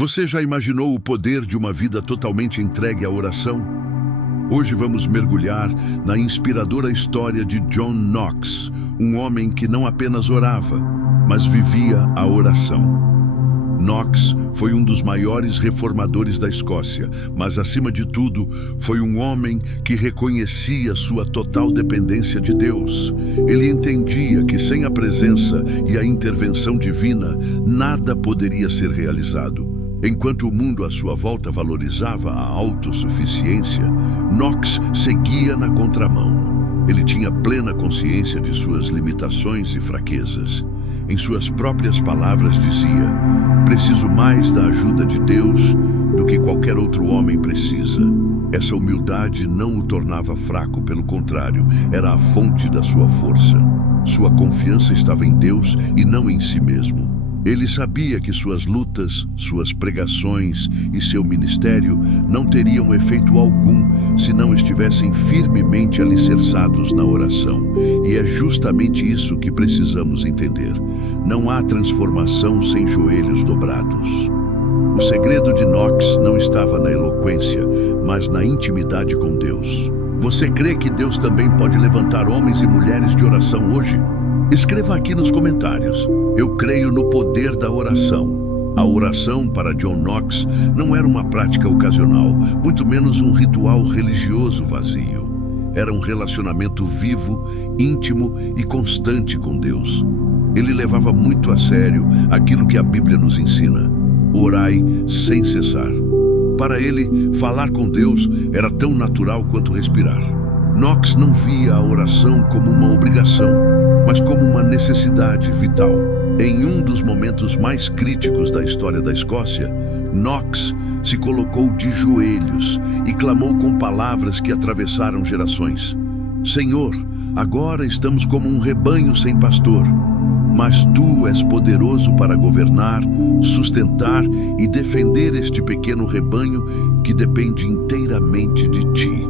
Você já imaginou o poder de uma vida totalmente entregue à oração? Hoje vamos mergulhar na inspiradora história de John Knox, um homem que não apenas orava, mas vivia a oração. Knox foi um dos maiores reformadores da Escócia, mas acima de tudo, foi um homem que reconhecia sua total dependência de Deus. Ele entendia que sem a presença e a intervenção divina, nada poderia ser realizado. Enquanto o mundo à sua volta valorizava a autossuficiência, Knox seguia na contramão. Ele tinha plena consciência de suas limitações e fraquezas. Em suas próprias palavras dizia: "Preciso mais da ajuda de Deus do que qualquer outro homem precisa." Essa humildade não o tornava fraco, pelo contrário, era a fonte da sua força. Sua confiança estava em Deus e não em si mesmo. Ele sabia que suas lutas, suas pregações e seu ministério não teriam efeito algum se não estivessem firmemente alicerçados na oração. E é justamente isso que precisamos entender. Não há transformação sem joelhos dobrados. O segredo de Knox não estava na eloquência, mas na intimidade com Deus. Você crê que Deus também pode levantar homens e mulheres de oração hoje? Escreva aqui nos comentários: "Eu creio no poder da oração." A oração para John Knox não era uma prática ocasional, muito menos um ritual religioso vazio. Era um relacionamento vivo, íntimo e constante com Deus. Ele levava muito a sério aquilo que a Bíblia nos ensina: orai sem cessar. Para ele, falar com Deus era tão natural quanto respirar. Knox não via a oração como uma obrigação, mas como uma necessidade vital. Em um dos momentos mais críticos da história da Escócia, Knox se colocou de joelhos e clamou com palavras que atravessaram gerações: "Senhor, agora estamos como um rebanho sem pastor, mas Tu és poderoso para governar, sustentar e defender este pequeno rebanho que depende inteiramente de Ti."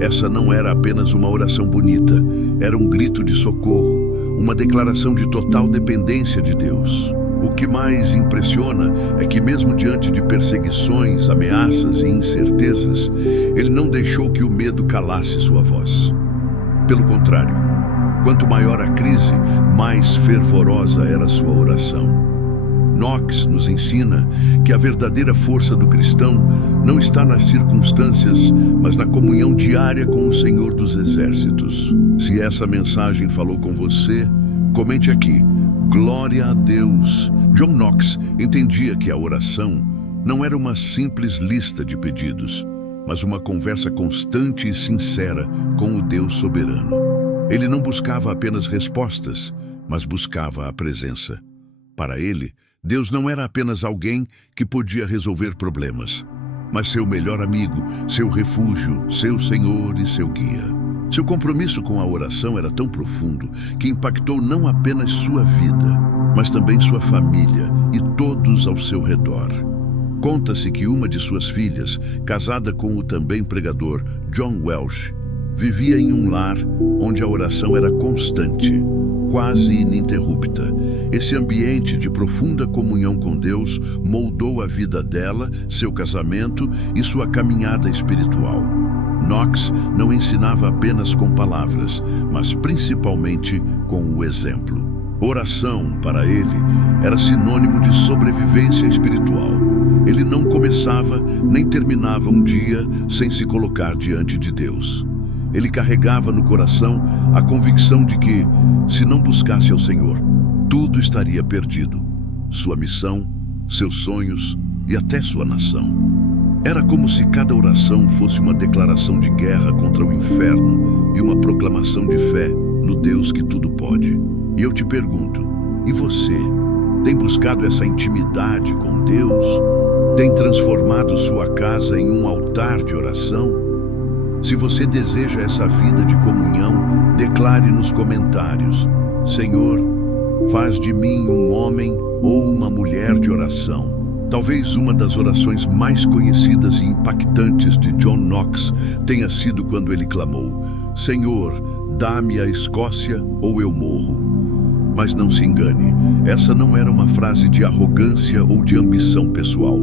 Essa não era apenas uma oração bonita, era um grito de socorro, uma declaração de total dependência de Deus. O que mais impressiona é que, mesmo diante de perseguições, ameaças e incertezas, ele não deixou que o medo calasse sua voz. Pelo contrário, quanto maior a crise, mais fervorosa era sua oração. Knox nos ensina que a verdadeira força do cristão não está nas circunstâncias, mas na comunhão diária com o Senhor dos Exércitos. Se essa mensagem falou com você, comente aqui: "Glória a Deus." John Knox entendia que a oração não era uma simples lista de pedidos, mas uma conversa constante e sincera com o Deus soberano. Ele não buscava apenas respostas, mas buscava a presença. Para ele, Deus não era apenas alguém que podia resolver problemas, mas seu melhor amigo, seu refúgio, seu Senhor e seu guia. Seu compromisso com a oração era tão profundo que impactou não apenas sua vida, mas também sua família e todos ao seu redor. Conta-se que uma de suas filhas, casada com o também pregador John Welsh, vivia em um lar onde a oração era constante, quase ininterrupta. Esse ambiente de profunda comunhão com Deus moldou a vida dela, seu casamento e sua caminhada espiritual. Knox não ensinava apenas com palavras, mas principalmente com o exemplo. Oração, para ele, era sinônimo de sobrevivência espiritual. Ele não começava nem terminava um dia sem se colocar diante de Deus. Ele carregava no coração a convicção de que, se não buscasse ao Senhor, tudo estaria perdido. Sua missão, seus sonhos e até sua nação. Era como se cada oração fosse uma declaração de guerra contra o inferno e uma proclamação de fé no Deus que tudo pode. E eu te pergunto, e você? Tem buscado essa intimidade com Deus? Tem transformado sua casa em um altar de oração? Se você deseja essa vida de comunhão, declare nos comentários: "Senhor, faz de mim um homem ou uma mulher de oração." Talvez uma das orações mais conhecidas e impactantes de John Knox tenha sido quando ele clamou: "Senhor, dá-me a Escócia ou eu morro." Mas não se engane, essa não era uma frase de arrogância ou de ambição pessoal.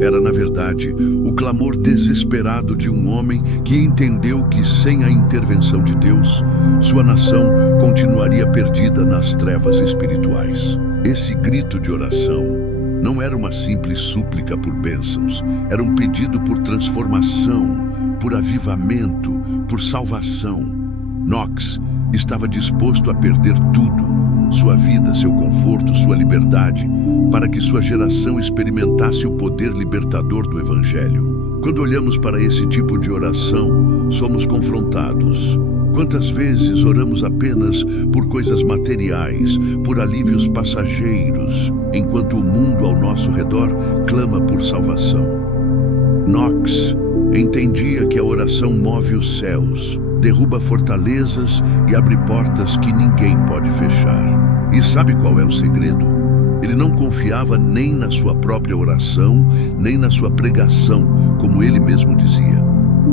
Era, na verdade, o clamor desesperado de um homem que entendeu que, sem a intervenção de Deus, sua nação continuaria perdida nas trevas espirituais. Esse grito de oração não era uma simples súplica por bênçãos, era um pedido por transformação, por avivamento, por salvação. Knox estava disposto a perder tudo, sua vida, seu conforto, sua liberdade, para que sua geração experimentasse o poder libertador do Evangelho. Quando olhamos para esse tipo de oração, somos confrontados. Quantas vezes oramos apenas por coisas materiais, por alívios passageiros, enquanto o mundo ao nosso redor clama por salvação? Knox entendia que a oração move os céus, derruba fortalezas e abre portas que ninguém pode fechar. E sabe qual é o segredo? Ele não confiava nem na sua própria oração, nem na sua pregação, como ele mesmo dizia.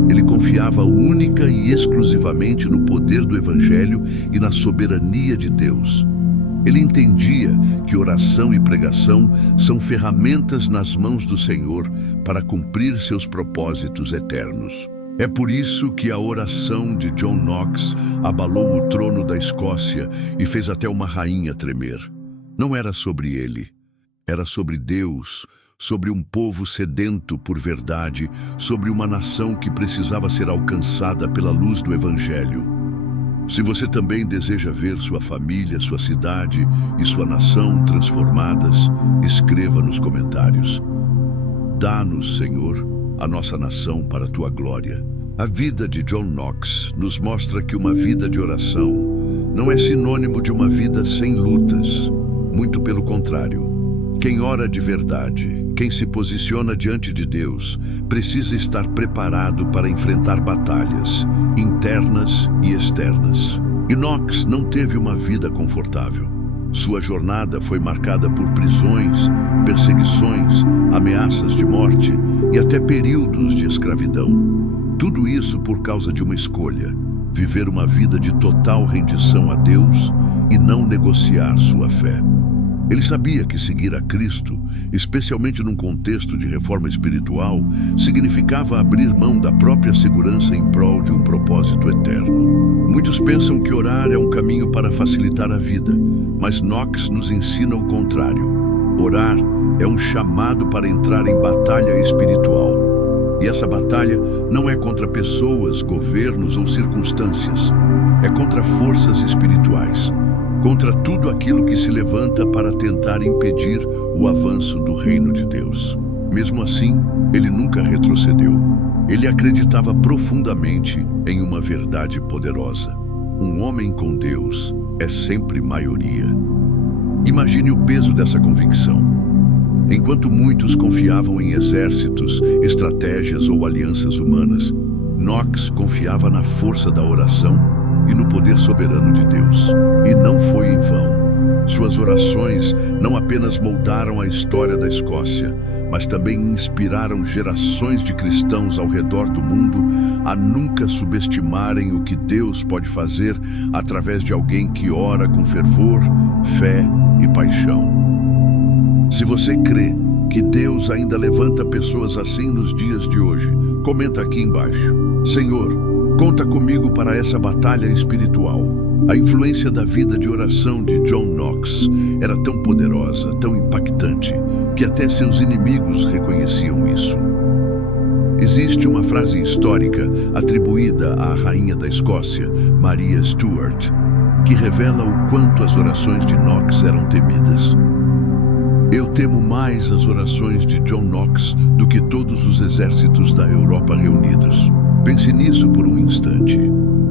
Ele confiava única e exclusivamente no poder do Evangelho e na soberania de Deus. Ele entendia que oração e pregação são ferramentas nas mãos do Senhor para cumprir seus propósitos eternos. É por isso que a oração de John Knox abalou o trono da Escócia e fez até uma rainha tremer. Não era sobre ele, era sobre Deus, sobre um povo sedento por verdade, sobre uma nação que precisava ser alcançada pela luz do Evangelho. Se você também deseja ver sua família, sua cidade e sua nação transformadas, escreva nos comentários. Dá-nos, Senhor, a nossa nação para a tua glória. A vida de John Knox nos mostra que uma vida de oração não é sinônimo de uma vida sem lutas. Muito pelo contrário. Quem ora de verdade, quem se posiciona diante de Deus, precisa estar preparado para enfrentar batalhas internas e externas. E Knox não teve uma vida confortável. Sua jornada foi marcada por prisões, perseguições, ameaças de morte e até períodos de escravidão. Tudo isso por causa de uma escolha: viver uma vida de total rendição a Deus e não negociar sua fé. Ele sabia que seguir a Cristo, especialmente num contexto de reforma espiritual, significava abrir mão da própria segurança em prol de um propósito eterno. Muitos pensam que orar é um caminho para facilitar a vida, mas Knox nos ensina o contrário. Orar é um chamado para entrar em batalha espiritual. E essa batalha não é contra pessoas, governos ou circunstâncias. É contra forças espirituais. Contra tudo aquilo que se levanta para tentar impedir o avanço do reino de Deus. Mesmo assim, ele nunca retrocedeu. Ele acreditava profundamente em uma verdade poderosa: um homem com Deus é sempre maioria. Imagine o peso dessa convicção. Enquanto muitos confiavam em exércitos, estratégias ou alianças humanas, Knox confiava na força da oração e no poder soberano de Deus. E não foi em vão. Suas orações não apenas moldaram a história da Escócia, mas também inspiraram gerações de cristãos ao redor do mundo a nunca subestimarem o que Deus pode fazer através de alguém que ora com fervor, fé e paixão. Se você crê que Deus ainda levanta pessoas assim nos dias de hoje, comenta aqui embaixo: Senhor, conta comigo para essa batalha espiritual. A influência da vida de oração de John Knox era tão poderosa, tão impactante, que até seus inimigos reconheciam isso. Existe uma frase histórica atribuída à rainha da Escócia, Maria Stuart, que revela o quanto as orações de Knox eram temidas. Eu temo mais as orações de John Knox do que todos os exércitos da Europa reunidos. Pense nisso por um instante.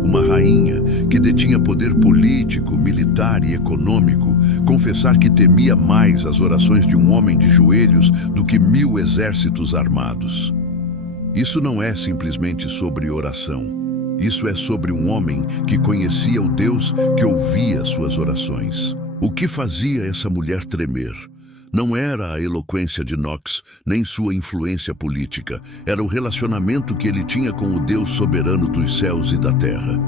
Uma rainha que detinha poder político, militar e econômico, confessar que temia mais as orações de um homem de joelhos do que 1000 exércitos armados. Isso não é simplesmente sobre oração. Isso é sobre um homem que conhecia o Deus que ouvia suas orações. O que fazia essa mulher tremer não era a eloquência de Knox, nem sua influência política. Era o relacionamento que ele tinha com o Deus soberano dos céus e da terra.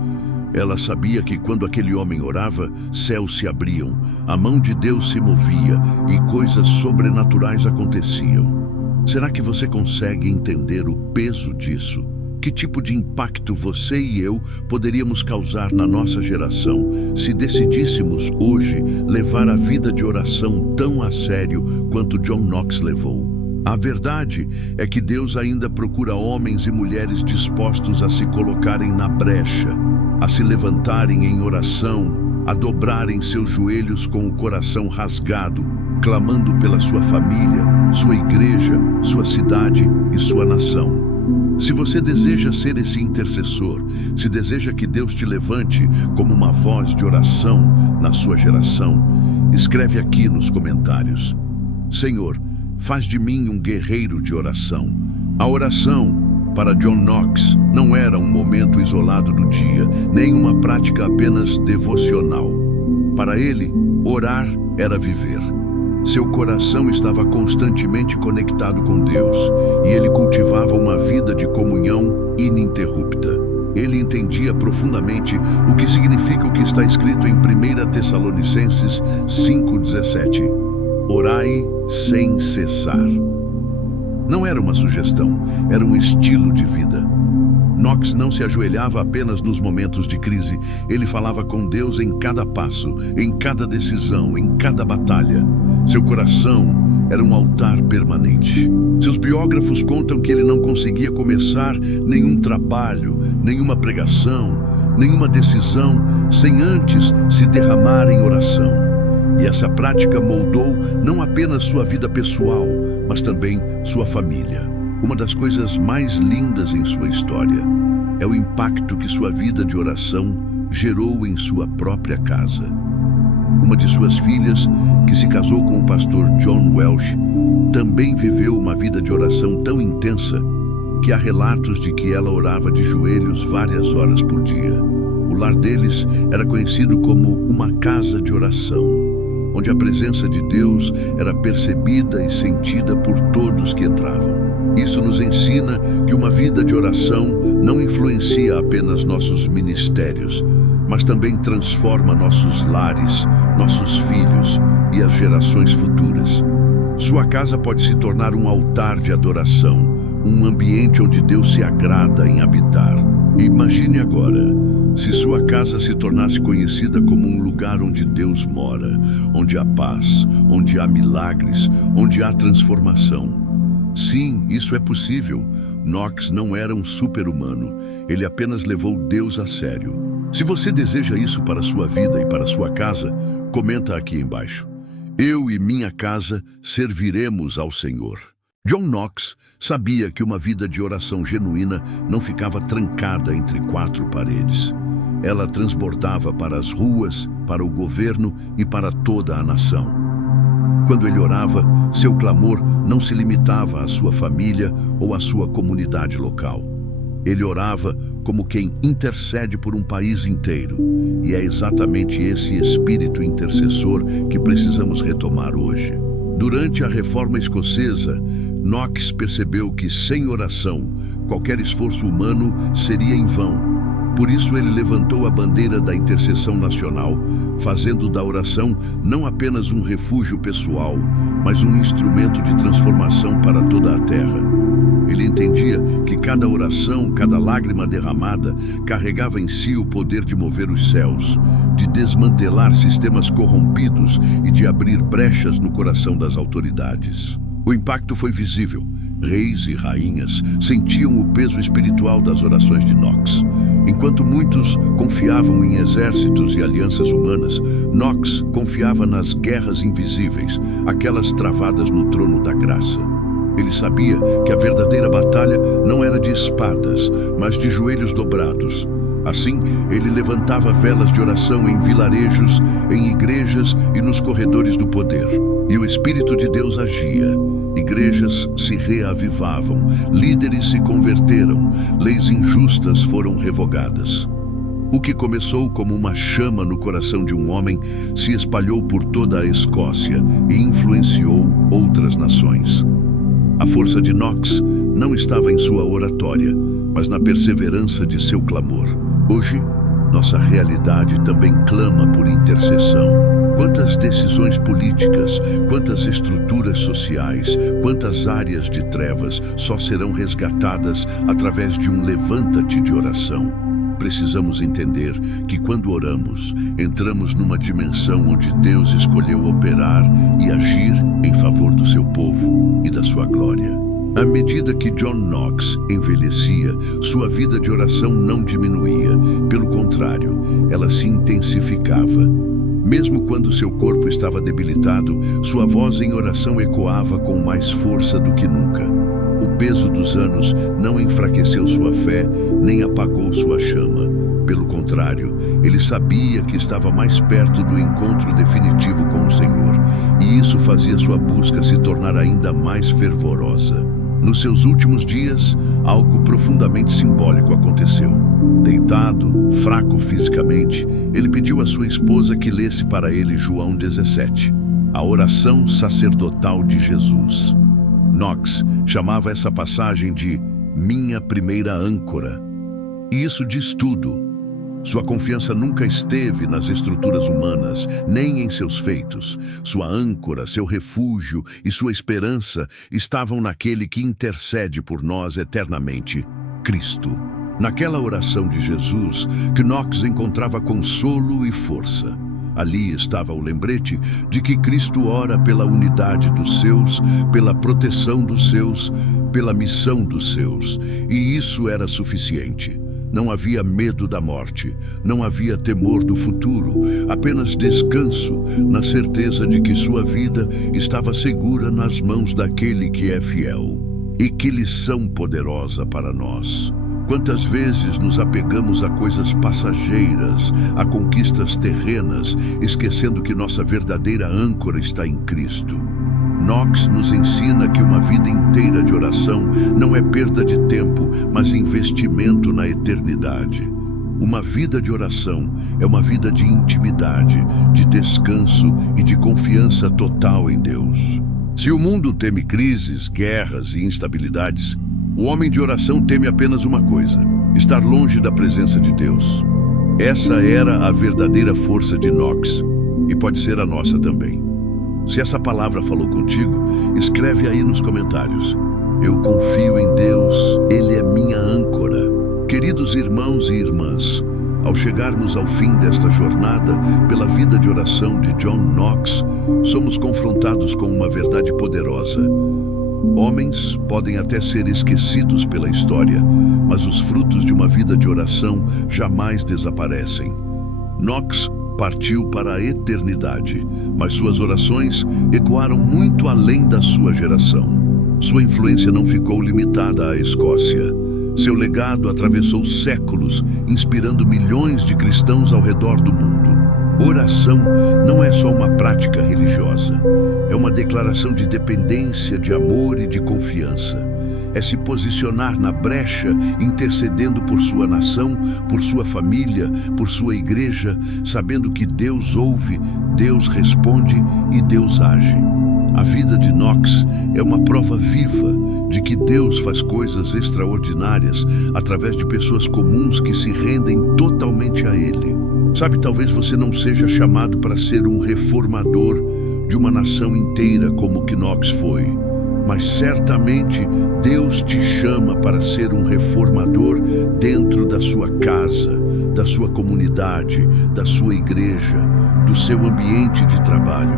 Ela sabia que quando aquele homem orava, céus se abriam, a mão de Deus se movia e coisas sobrenaturais aconteciam. Será que você consegue entender o peso disso? Que tipo de impacto você e eu poderíamos causar na nossa geração se decidíssemos hoje levar a vida de oração tão a sério quanto John Knox levou? A verdade é que Deus ainda procura homens e mulheres dispostos a se colocarem na brecha, a se levantarem em oração, a dobrarem seus joelhos com o coração rasgado, clamando pela sua família, sua igreja, sua cidade e sua nação. Se você deseja ser esse intercessor, se deseja que Deus te levante como uma voz de oração na sua geração, escreve aqui nos comentários: Senhor, faz de mim um guerreiro de oração. A oração, para John Knox, não era um momento isolado do dia, nem uma prática apenas devocional. Para ele, orar era viver. Seu coração estava constantemente conectado com Deus e ele cultivava uma vida de comunhão ininterrupta. Ele entendia profundamente o que significa o que está escrito em 1 Tessalonicenses 5,17. Orai sem cessar. Não era uma sugestão, era um estilo de vida. Knox não se ajoelhava apenas nos momentos de crise, ele falava com Deus em cada passo, em cada decisão, em cada batalha. Seu coração era um altar permanente. Seus biógrafos contam que ele não conseguia começar nenhum trabalho, nenhuma pregação, nenhuma decisão, sem antes se derramar em oração. E essa prática moldou não apenas sua vida pessoal, mas também sua família. Uma das coisas mais lindas em sua história é o impacto que sua vida de oração gerou em sua própria casa. Uma de suas filhas, que se casou com o pastor John Welsh, também viveu uma vida de oração tão intensa que há relatos de que ela orava de joelhos várias horas por dia. O lar deles era conhecido como uma casa de oração, onde a presença de Deus era percebida e sentida por todos que entravam. Isso nos ensina que uma vida de oração não influencia apenas nossos ministérios, mas também transforma nossos lares, nossos filhos e as gerações futuras. Sua casa pode se tornar um altar de adoração, um ambiente onde Deus se agrada em habitar. Imagine agora, se sua casa se tornasse conhecida como um lugar onde Deus mora, onde há paz, onde há milagres, onde há transformação. Sim, isso é possível. Knox não era um super-humano. Ele apenas levou Deus a sério. Se você deseja isso para a sua vida e para a sua casa, comenta aqui embaixo. Eu e minha casa serviremos ao Senhor. John Knox sabia que uma vida de oração genuína não ficava trancada entre quatro paredes. Ela transbordava para as ruas, para o governo e para toda a nação. Quando ele orava, seu clamor não se limitava à sua família ou à sua comunidade local. Ele orava como quem intercede por um país inteiro. E é exatamente esse espírito intercessor que precisamos retomar hoje. Durante a Reforma Escocesa, Knox percebeu que sem oração, qualquer esforço humano seria em vão. Por isso ele levantou a bandeira da intercessão nacional, fazendo da oração não apenas um refúgio pessoal, mas um instrumento de transformação para toda a terra. Ele entendia que cada oração, cada lágrima derramada, carregava em si o poder de mover os céus, de desmantelar sistemas corrompidos e de abrir brechas no coração das autoridades. O impacto foi visível. Reis e rainhas sentiam o peso espiritual das orações de Knox. Enquanto muitos confiavam em exércitos e alianças humanas, Knox confiava nas guerras invisíveis, aquelas travadas no trono da graça. Ele sabia que a verdadeira batalha não era de espadas, mas de joelhos dobrados. Assim, ele levantava velas de oração em vilarejos, em igrejas e nos corredores do poder. E o Espírito de Deus agia. Igrejas se reavivavam, líderes se converteram, leis injustas foram revogadas. O que começou como uma chama no coração de um homem se espalhou por toda a Escócia e influenciou outras nações. A força de Knox não estava em sua oratória, mas na perseverança de seu clamor. Hoje, nossa realidade também clama por intercessão. Quantas decisões políticas, quantas estruturas sociais, quantas áreas de trevas só serão resgatadas através de um levanta-te de oração? Precisamos entender que quando oramos, entramos numa dimensão onde Deus escolheu operar e agir em favor do seu povo e da sua glória. À medida que John Knox envelhecia, sua vida de oração não diminuía. Pelo contrário, ela se intensificava. Mesmo quando seu corpo estava debilitado, sua voz em oração ecoava com mais força do que nunca. O peso dos anos não enfraqueceu sua fé, nem apagou sua chama. Pelo contrário, ele sabia que estava mais perto do encontro definitivo com o Senhor, e isso fazia sua busca se tornar ainda mais fervorosa. Nos seus últimos dias, algo profundamente simbólico aconteceu. Deitado, fraco fisicamente, ele pediu à sua esposa que lesse para ele João 17, a oração sacerdotal de Jesus. Knox chamava essa passagem de minha primeira âncora. E isso diz tudo. Sua confiança nunca esteve nas estruturas humanas, nem em seus feitos. Sua âncora, seu refúgio e sua esperança estavam naquele que intercede por nós eternamente, Cristo. Naquela oração de Jesus, Knox encontrava consolo e força. Ali estava o lembrete de que Cristo ora pela unidade dos seus, pela proteção dos seus, pela missão dos seus. E isso era suficiente. Não havia medo da morte, não havia temor do futuro, apenas descanso na certeza de que sua vida estava segura nas mãos daquele que é fiel. E que lição poderosa para nós! Quantas vezes nos apegamos a coisas passageiras, a conquistas terrenas, esquecendo que nossa verdadeira âncora está em Cristo. Knox nos ensina que uma vida inteira de oração não é perda de tempo, mas investimento na eternidade. Uma vida de oração é uma vida de intimidade, de descanso e de confiança total em Deus. Se o mundo teme crises, guerras e instabilidades, o homem de oração teme apenas uma coisa: estar longe da presença de Deus. Essa era a verdadeira força de Knox, e pode ser a nossa também. Se essa palavra falou contigo, escreve aí nos comentários. Eu confio em Deus, Ele é minha âncora. Queridos irmãos e irmãs, ao chegarmos ao fim desta jornada pela vida de oração de John Knox, somos confrontados com uma verdade poderosa. Homens podem até ser esquecidos pela história, mas os frutos de uma vida de oração jamais desaparecem. Knox partiu para a eternidade, mas suas orações ecoaram muito além da sua geração. Sua influência não ficou limitada à Escócia. Seu legado atravessou séculos, inspirando milhões de cristãos ao redor do mundo. Oração não é só uma prática religiosa, é uma declaração de dependência, de amor e de confiança. É se posicionar na brecha, intercedendo por sua nação, por sua família, por sua igreja, sabendo que Deus ouve, Deus responde e Deus age. A vida de Knox é uma prova viva de que Deus faz coisas extraordinárias através de pessoas comuns que se rendem totalmente a Ele. Sabe, talvez você não seja chamado para ser um reformador de uma nação inteira como Knox foi, mas certamente Deus te chama para ser um reformador dentro da sua casa, da sua comunidade, da sua igreja, do seu ambiente de trabalho.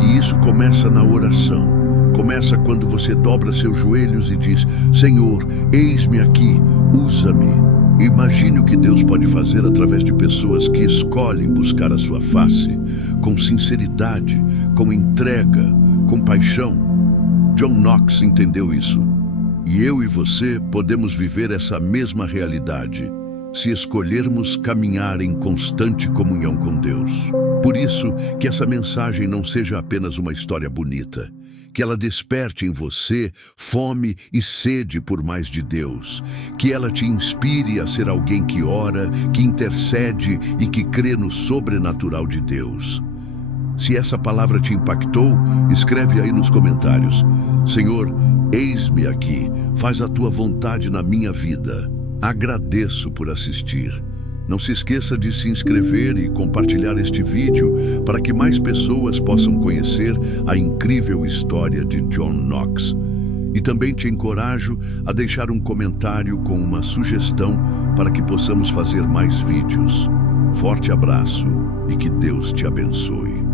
E isso começa na oração. Começa quando você dobra seus joelhos e diz: Senhor, eis-me aqui, usa-me. Imagine o que Deus pode fazer através de pessoas que escolhem buscar a sua face, com sinceridade, com entrega, com paixão. John Knox entendeu isso. E eu e você podemos viver essa mesma realidade, se escolhermos caminhar em constante comunhão com Deus. Por isso, que essa mensagem não seja apenas uma história bonita, que ela desperte em você fome e sede por mais de Deus, que ela te inspire a ser alguém que ora, que intercede e que crê no sobrenatural de Deus. Se essa palavra te impactou, escreve aí nos comentários: Senhor, eis-me aqui, faz a tua vontade na minha vida. Agradeço por assistir. Não se esqueça de se inscrever e compartilhar este vídeo para que mais pessoas possam conhecer a incrível história de John Knox. E também te encorajo a deixar um comentário com uma sugestão para que possamos fazer mais vídeos. Forte abraço e que Deus te abençoe.